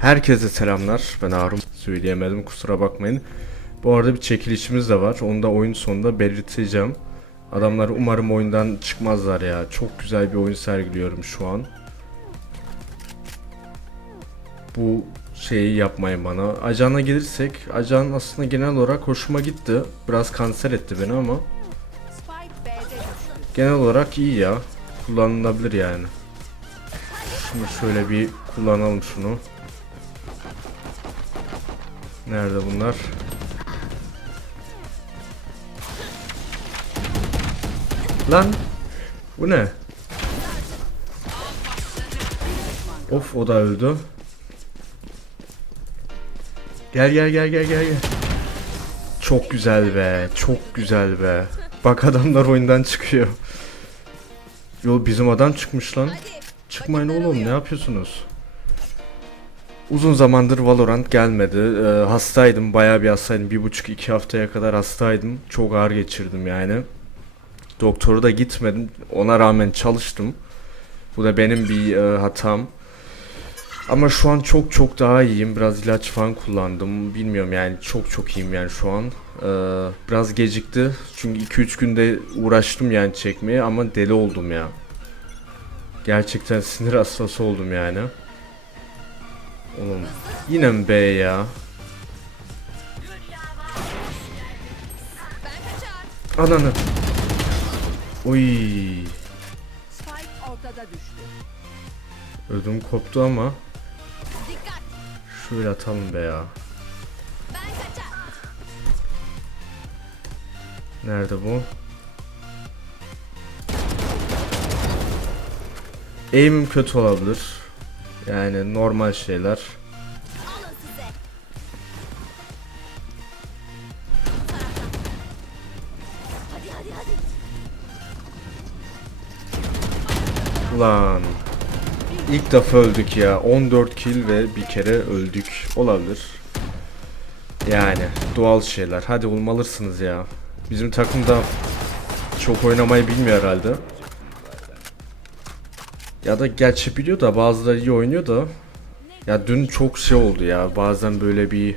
Herkese selamlar. Ben Harun. Söyleyemedim kusura bakmayın. Bu arada bir çekilişimiz de var. Onu da oyun sonunda belirteceğim. Adamlar umarım oyundan çıkmazlar ya. Çok güzel bir oyun sergiliyorum şu an. Bu şeyi yapmayın bana. Ajan'a gelirsek, Ajan aslında genel olarak hoşuma gitti. Biraz kanser etti beni ama genel olarak iyi ya. Kullanılabilir yani. Şimdi şöyle bir kullanalım şunu. Nerede bunlar? Lan bu ne? Of o da öldü. Gel gel gel gel gel gel. Çok güzel be. Çok güzel be. Bak adamlar oyundan çıkıyor. Yo bizim adam çıkmış lan. Çıkmayın oğlum ne yapıyorsunuz? Uzun zamandır Valorant gelmedi. Ee, hastaydım bayağı bir hastaydım. Bir buçuk iki haftaya kadar hastaydım. Çok ağır geçirdim yani. Doktora da gitmedim. Ona rağmen çalıştım. Bu da benim bir e, hatam. Ama şu an çok çok daha iyiyim. Biraz ilaç falan kullandım. Bilmiyorum yani çok çok iyiyim yani şu an. Ee, biraz gecikti. Çünkü 2-3 günde uğraştım yani çekmeye ama deli oldum ya. Gerçekten sinir hastası oldum yani. Oğlum yine mi B ya? Ananı. Oy. Ödüm koptu ama. Şöyle atalım be ya. Nerede bu? Aim'im kötü olabilir. Yani normal şeyler. Ulan. İlk defa öldük ya. 14 kill ve bir kere öldük. Olabilir. Yani doğal şeyler. Hadi oğlum ya. Bizim takımda çok oynamayı bilmiyor herhalde. Ya da gerçi biliyor da bazıları iyi oynuyor da. Ya dün çok şey oldu ya. Bazen böyle bir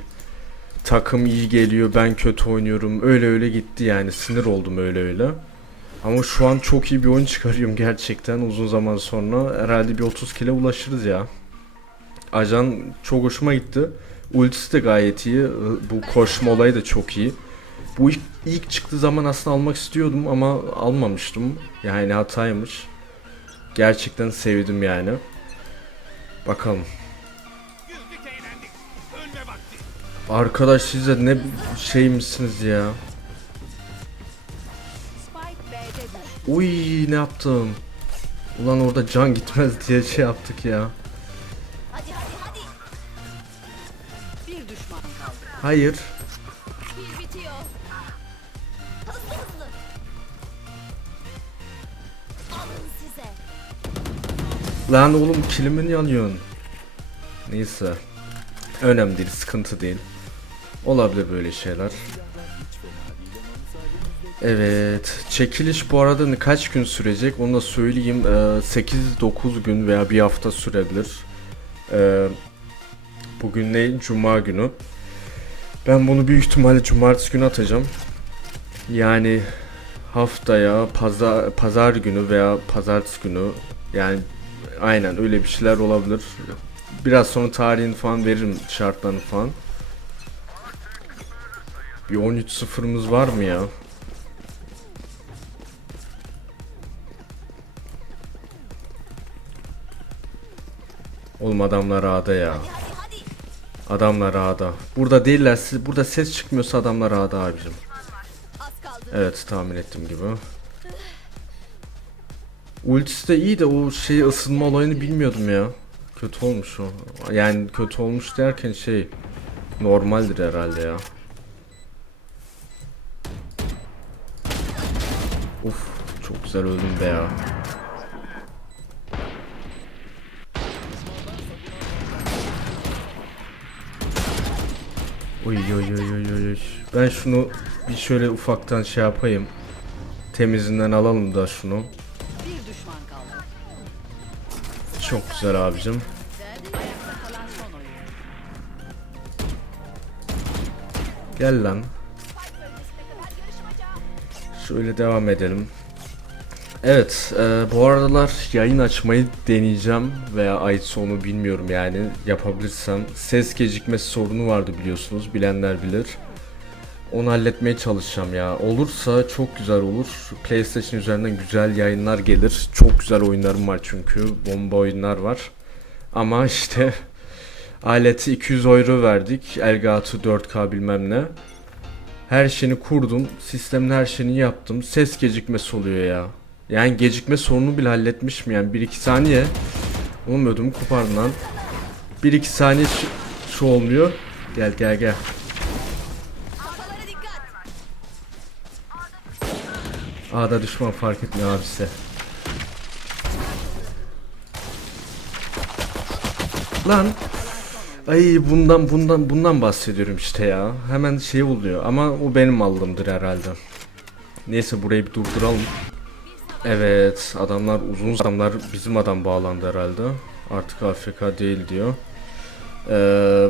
takım iyi geliyor ben kötü oynuyorum. Öyle öyle gitti yani. Sinir oldum öyle öyle. Ama şu an çok iyi bir oyun çıkarıyorum gerçekten uzun zaman sonra. Herhalde bir 30 kile ulaşırız ya. Ajan çok hoşuma gitti. Ultisi de gayet iyi. Bu koşma olayı da çok iyi. Bu ilk, ilk çıktığı zaman aslında almak istiyordum ama almamıştım. Yani hataymış. Gerçekten sevdim yani. Bakalım. Arkadaş siz de ne şey misiniz ya? Uy ne yaptım? Ulan orada can gitmez diye şey yaptık ya. Hayır. Lan oğlum kilimin yanıyorsun. Neyse. Önemli değil, sıkıntı değil. Olabilir böyle şeyler. Evet, çekiliş bu arada kaç gün sürecek onu da söyleyeyim. Ee, 8-9 gün veya bir hafta sürebilir. Ee, bugün ne? Cuma günü. Ben bunu büyük ihtimalle cumartesi günü atacağım. Yani haftaya pazar pazar günü veya pazartesi günü yani aynen öyle bir şeyler olabilir. Biraz sonra tarihini falan veririm şartlarını falan. Bir 13 sıfırımız var mı ya? Oğlum adamlar A'da ya. Adamlar A'da. Burada değiller. Burada ses çıkmıyorsa adamlar A'da abicim. Evet tahmin ettim gibi. Ultisi de iyi de o şey ısınma olayını bilmiyordum ya. Kötü olmuş o. Yani kötü olmuş derken şey normaldir herhalde ya. Uf çok güzel öldüm be ya. Oy oy oy oy oy. Ben şunu bir şöyle ufaktan şey yapayım. Temizinden alalım da şunu. Çok güzel abicim. Gel lan. Şöyle devam edelim. Evet, e, bu aralar yayın açmayı deneyeceğim veya ay sonu bilmiyorum yani yapabilirsem. Ses gecikmesi sorunu vardı biliyorsunuz, bilenler bilir. Onu halletmeye çalışacağım ya. Olursa çok güzel olur. PlayStation üzerinden güzel yayınlar gelir. Çok güzel oyunlarım var çünkü. Bomba oyunlar var. Ama işte aleti 200 euro verdik. Elgato 4K bilmem ne. Her şeyini kurdum. Sistemin her şeyini yaptım. Ses gecikmesi oluyor ya. Yani gecikme sorunu bile halletmiş mi yani 1-2 saniye. Oğlum ödümü kopardın lan. 1-2 saniye şu, şu olmuyor. Gel gel gel. A'da düşman fark etmiyor abisi. Lan. Ay bundan bundan bundan bahsediyorum işte ya. Hemen şey oluyor ama o benim aldığımdır herhalde. Neyse burayı bir durduralım. Evet adamlar uzun adamlar bizim adam bağlandı herhalde. Artık Afrika değil diyor. Ee,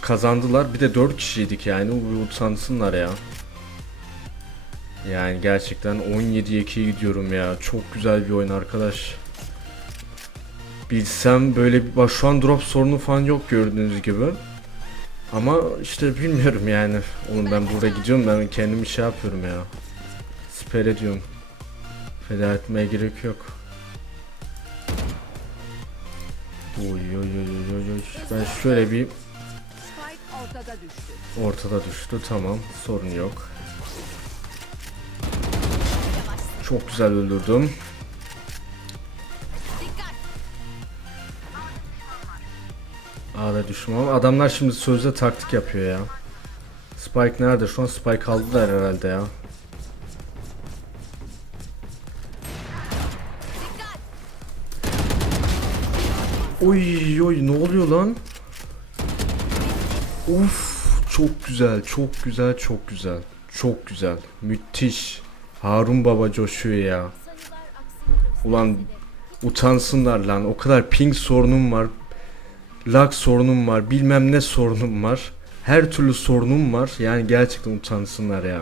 kazandılar. Bir de 4 kişiydik yani. Utansınlar ya. Yani gerçekten 17'ye 2 gidiyorum ya. Çok güzel bir oyun arkadaş. Bilsem böyle bir bak şu an drop sorunu falan yok gördüğünüz gibi. Ama işte bilmiyorum yani. Oğlum ben burada gidiyorum ben kendimi şey yapıyorum ya. Siper ediyorum. Feda etmeye gerek yok. Oy oy oy oy oy. Ben şöyle bir Spike ortada düştü. ortada düştü tamam sorun yok. Çok güzel öldürdüm. A'da düşman. Adamlar şimdi sözde taktik yapıyor ya. Spike nerede? Şu an Spike aldılar herhalde ya. Oy oy ne oluyor lan? Uf çok güzel, çok güzel, çok güzel. Çok güzel. Müthiş. Harun Baba coşuyor ya. Ulan utansınlar lan. O kadar ping sorunum var. Lag sorunum var. Bilmem ne sorunum var. Her türlü sorunum var. Yani gerçekten utansınlar ya.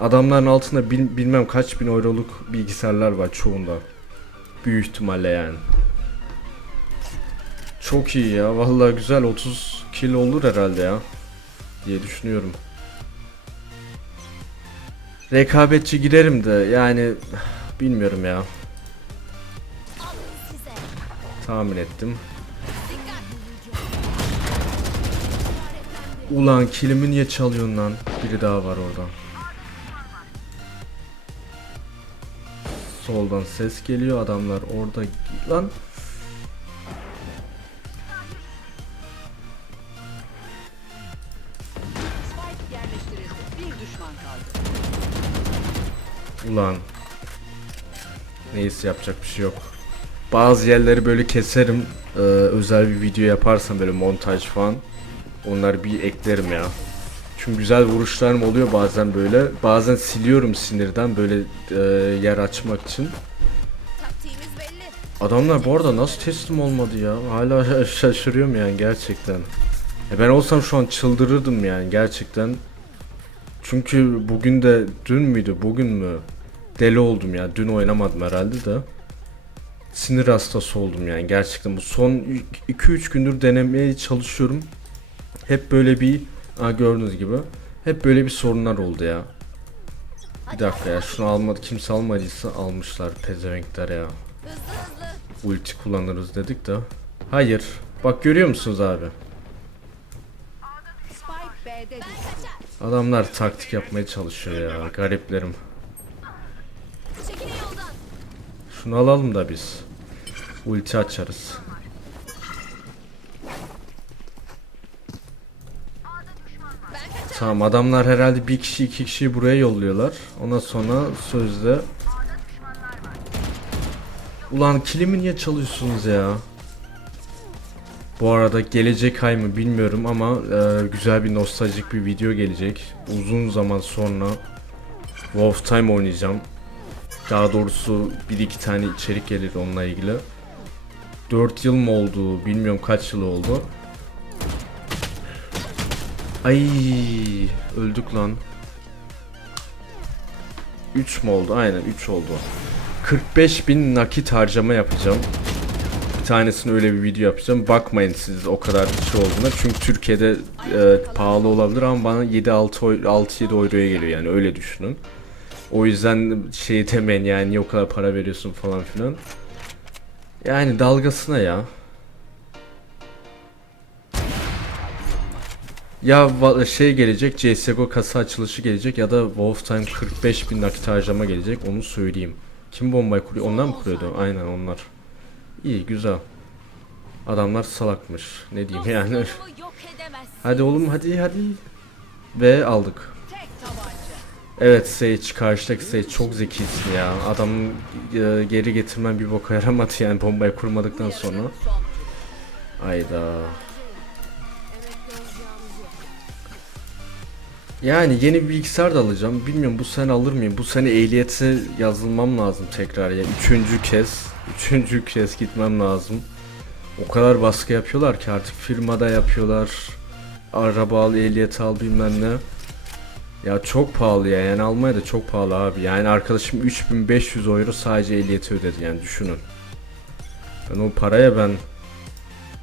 Adamların altında bil- bilmem kaç bin euroluk bilgisayarlar var çoğunda. Büyük ihtimalle yani. Çok iyi ya. Vallahi güzel 30 kill olur herhalde ya. Diye düşünüyorum. Rekabetçi girerim de yani bilmiyorum ya. Tahmin ettim. Ulan kilimi niye çalıyorsun lan? Biri daha var orada. Soldan ses geliyor adamlar orada lan yapacak bir şey yok. Bazı yerleri böyle keserim. Ee, özel bir video yaparsam böyle montaj falan. Onları bir eklerim ya. Çünkü güzel vuruşlarım oluyor bazen böyle. Bazen siliyorum sinirden böyle e, yer açmak için. Adamlar bu arada nasıl teslim olmadı ya? Hala şaşırıyorum yani gerçekten. E ben olsam şu an çıldırırdım yani gerçekten. Çünkü bugün de dün müydü bugün mü? Deli oldum ya. Dün oynamadım herhalde de. Sinir hastası oldum yani gerçekten. Bu son 2-3 gündür denemeye çalışıyorum. Hep böyle bir ha, gördüğünüz gibi hep böyle bir sorunlar oldu ya. Bir dakika ya şunu almadı kimse almadıysa almışlar pezevenkler ya ulti kullanırız dedik de. Hayır. Bak görüyor musunuz abi? Adamlar taktik yapmaya çalışıyor ya. Gariplerim. Şunu alalım da biz. Ulti açarız. Tamam adamlar herhalde bir kişi iki kişiyi buraya yolluyorlar. Ondan sonra sözde... Ulan kilimi niye çalıyorsunuz ya? Bu arada gelecek ay mı bilmiyorum ama e, güzel bir nostaljik bir video gelecek. Uzun zaman sonra Wolf Time oynayacağım. Daha doğrusu bir iki tane içerik gelir onunla ilgili. 4 yıl mı oldu bilmiyorum kaç yıl oldu. Ay öldük lan. 3 mü oldu? Aynen 3 oldu. 45 bin nakit harcama yapacağım. Bir tanesini öyle bir video yapacağım. Bakmayın siz o kadar şey olduğuna. Çünkü Türkiye'de e, pahalı olabilir ama bana 7-6 euroya geliyor yani öyle düşünün. O yüzden şey demeyin yani niye o kadar para veriyorsun falan filan. Yani dalgasına ya. Ya şey gelecek CSGO kasa açılışı gelecek ya da Wolf Time 45 bin nakit harcama gelecek onu söyleyeyim. Kim bombayı kuruyor? Onlar mı kuruyordu? Aynen onlar. İyi güzel. Adamlar salakmış. Ne diyeyim yani. Hadi oğlum hadi hadi. Ve aldık. Evet Sage karşıdaki Sage çok zekisin ya. Adam e, geri getirmen bir boka yaramadı yani bombayı kurmadıktan sonra. Ayda. Yani yeni bir bilgisayar da alacağım. Bilmiyorum bu sene alır mıyım? Bu sene ehliyete yazılmam lazım tekrar ya. Üçüncü kez. Üçüncü kez gitmem lazım. O kadar baskı yapıyorlar ki artık firmada yapıyorlar. Araba al, ehliyet al bilmem ne. Ya çok pahalı ya. Yani Almanya'da çok pahalı abi. Yani arkadaşım 3500 euro sadece ehliyeti ödedi yani düşünün. Ben o paraya ben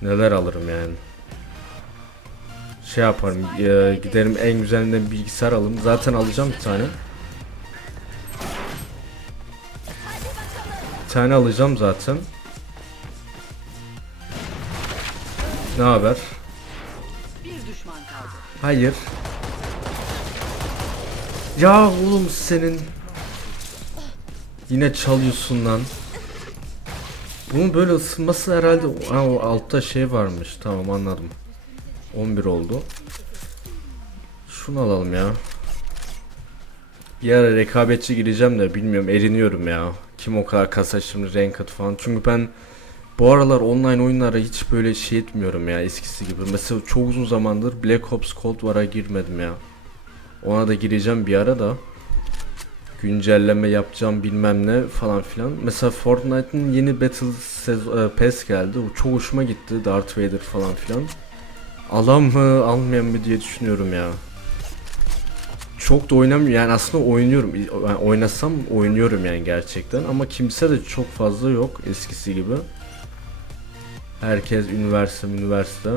neler alırım yani. Şey yaparım, e, giderim en güzelinden bilgisayar alırım. Zaten alacağım bir tane. Bir tane alacağım zaten. Ne haber? Hayır. Ya oğlum senin yine çalıyorsun lan. Bunun böyle ısınması herhalde ha, o altta şey varmış. Tamam anladım. 11 oldu. Şunu alalım ya. Bir ara rekabetçi gireceğim de bilmiyorum eriniyorum ya. Kim o kadar kasa şimdi ranked falan. Çünkü ben bu aralar online oyunlara hiç böyle şey etmiyorum ya eskisi gibi. Mesela çok uzun zamandır Black Ops Cold War'a girmedim ya. Ona da gireceğim bir ara da. Güncelleme yapacağım bilmem ne falan filan. Mesela Fortnite'ın yeni Battle sez- e, Pass geldi. O çok hoşuma gitti. Darth Vader falan filan. Alan mı almayan mı diye düşünüyorum ya. Çok da oynamıyorum yani aslında oynuyorum. Yani oynasam oynuyorum yani gerçekten ama kimse de çok fazla yok eskisi gibi. Herkes üniversite üniversite.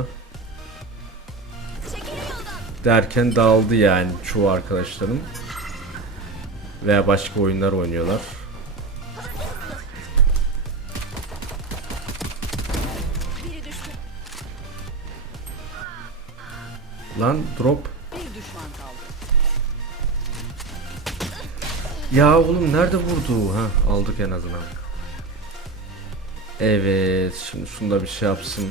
Derken dağıldı yani çoğu arkadaşlarım. Veya başka oyunlar oynuyorlar. Lan drop. Ya oğlum nerede vurdu? Ha aldık en azından. Evet şimdi şunda bir şey yapsın.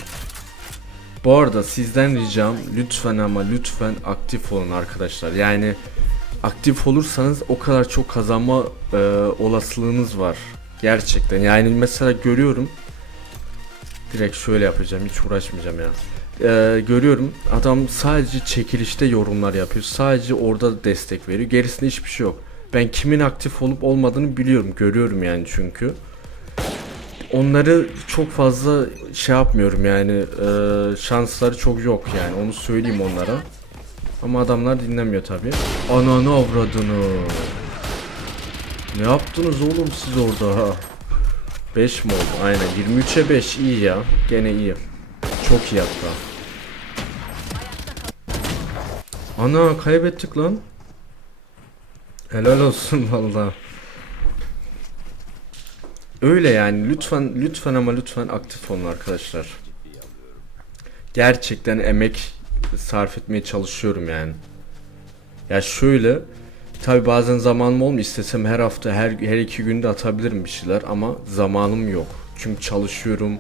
Bu arada sizden ricam lütfen ama lütfen aktif olun arkadaşlar. Yani aktif olursanız o kadar çok kazanma e, olasılığınız var. Gerçekten yani mesela görüyorum. Direkt şöyle yapacağım hiç uğraşmayacağım ya. E, görüyorum adam sadece çekilişte yorumlar yapıyor. Sadece orada destek veriyor. Gerisinde hiçbir şey yok. Ben kimin aktif olup olmadığını biliyorum. Görüyorum yani çünkü. Onları çok fazla şey yapmıyorum yani e, şansları çok yok yani onu söyleyeyim onlara. Ama adamlar dinlemiyor tabi. Ananı avradını. Ne yaptınız oğlum siz orada ha? 5 mi oldu? Aynen 23'e 5 iyi ya. Gene iyi. Çok iyi hatta. Ana kaybettik lan. Helal olsun valla. Öyle yani lütfen lütfen ama lütfen aktif olun arkadaşlar. Gerçekten emek sarf etmeye çalışıyorum yani. Ya şöyle tabi bazen zamanım olmuyor istesem her hafta her her iki günde atabilirim bir şeyler ama zamanım yok. Çünkü çalışıyorum.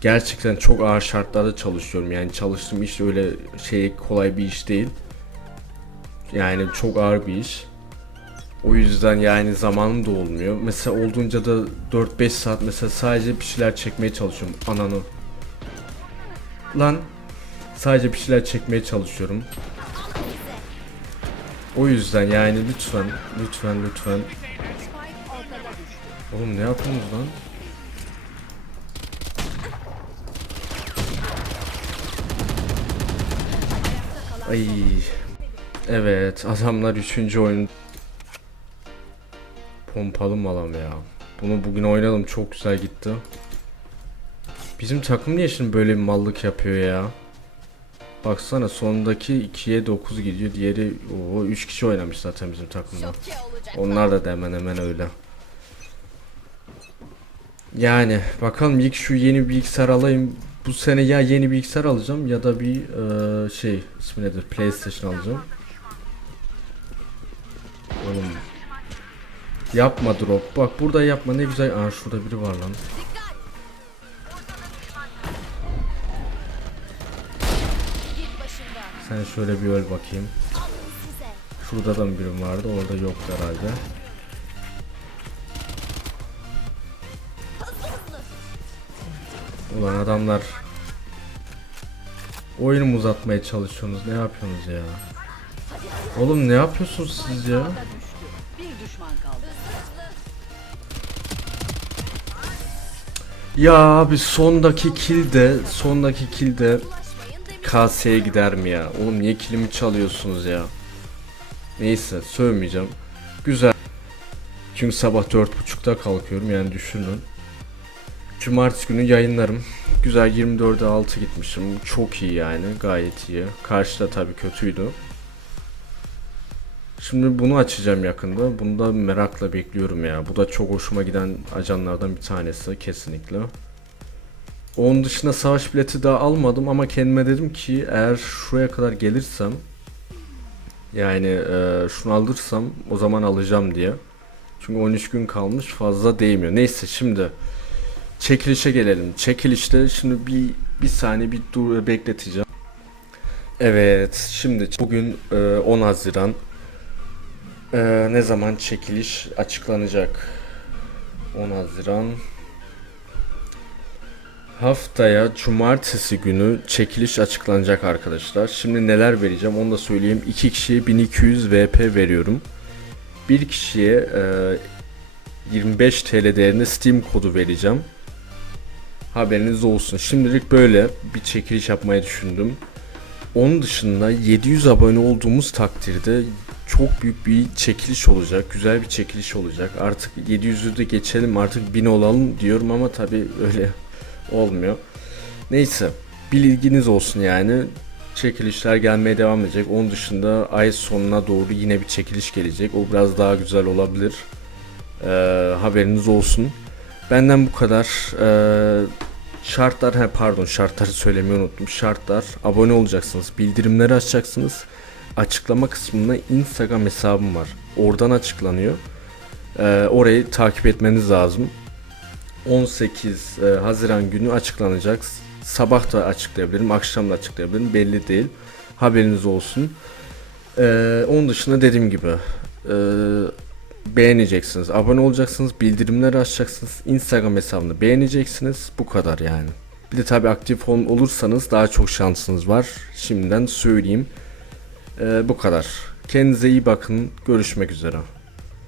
Gerçekten çok ağır şartlarda çalışıyorum. Yani çalıştığım iş öyle şey kolay bir iş değil. Yani çok ağır bir iş. O yüzden yani zamanım da olmuyor. Mesela olduğunca da 4-5 saat mesela sadece bir şeyler çekmeye çalışıyorum. Ananı. Lan. Sadece bir şeyler çekmeye çalışıyorum. O yüzden yani lütfen, lütfen, lütfen. Oğlum ne yapıyorsunuz lan? Ay. Evet adamlar 3. oyun. Pompalı malam ya. Bunu bugün oynadım çok güzel gitti. Bizim takım niye şimdi böyle bir mallık yapıyor ya? Baksana sondaki 2'ye 9 gidiyor. Diğeri o 3 kişi oynamış zaten bizim takımda. Onlar da hemen hemen öyle. Yani bakalım ilk şu yeni bilgisayar alayım. Bu sene ya yeni bilgisayar alacağım ya da bir eee, şey ismi nedir PlayStation alacağım. Oğlum yapma drop. Bak burada yapma ne güzel. Aa şurada biri var lan. Sen şöyle bir öl bakayım. Şurada da birim vardı. Orada yok herhalde. Ulan adamlar oyunu uzatmaya çalışıyorsunuz? Ne yapıyorsunuz ya? Oğlum ne yapıyorsunuz siz ya? Ya abi sondaki kilde, sondaki kilde kaseye gider mi ya? Oğlum niye kilimi çalıyorsunuz ya? Neyse sövmeyeceğim. Güzel. Çünkü sabah dört buçukta kalkıyorum yani düşünün. Cumartesi günü yayınlarım. Güzel 24'e 6 gitmişim. Çok iyi yani gayet iyi. Karşıda tabii kötüydü. Şimdi bunu açacağım yakında. Bunu da merakla bekliyorum ya. Bu da çok hoşuma giden ajanlardan bir tanesi kesinlikle. Onun dışında savaş bileti daha almadım ama kendime dedim ki eğer şuraya kadar gelirsem yani e, şunu alırsam o zaman alacağım diye. Çünkü 13 gün kalmış fazla değmiyor. Neyse şimdi çekilişe gelelim. Çekilişte şimdi bir bir saniye bir dur bekleteceğim. Evet şimdi bugün e, 10 Haziran E, ne zaman çekiliş açıklanacak? 10 Haziran Haftaya cumartesi günü çekiliş açıklanacak arkadaşlar. Şimdi neler vereceğim onu da söyleyeyim. 2 kişiye 1200 VP veriyorum. Bir kişiye e, 25 TL değerinde Steam kodu vereceğim. Haberiniz olsun. Şimdilik böyle bir çekiliş yapmayı düşündüm. Onun dışında 700 abone olduğumuz takdirde çok büyük bir çekiliş olacak. Güzel bir çekiliş olacak. Artık 700'ü de geçelim artık 1000 olalım diyorum ama tabi öyle olmuyor. Neyse bilginiz olsun yani. Çekilişler gelmeye devam edecek. Onun dışında ay sonuna doğru yine bir çekiliş gelecek. O biraz daha güzel olabilir. Ee, haberiniz olsun. Benden bu kadar. Ee, şartlar, he pardon şartları söylemeyi unuttum. Şartlar abone olacaksınız. Bildirimleri açacaksınız. Açıklama kısmında Instagram hesabım var. Oradan açıklanıyor. Ee, orayı takip etmeniz lazım. 18 e, Haziran günü açıklanacak. Sabah da açıklayabilirim, akşam da açıklayabilirim. Belli değil. Haberiniz olsun. Ee, onun dışında dediğim gibi e, beğeneceksiniz, abone olacaksınız, bildirimleri açacaksınız, Instagram hesabını beğeneceksiniz. Bu kadar yani. Bir de tabi aktif ol- olursanız daha çok şansınız var. Şimdiden söyleyeyim. Ee, bu kadar. Kendinize iyi bakın. Görüşmek üzere.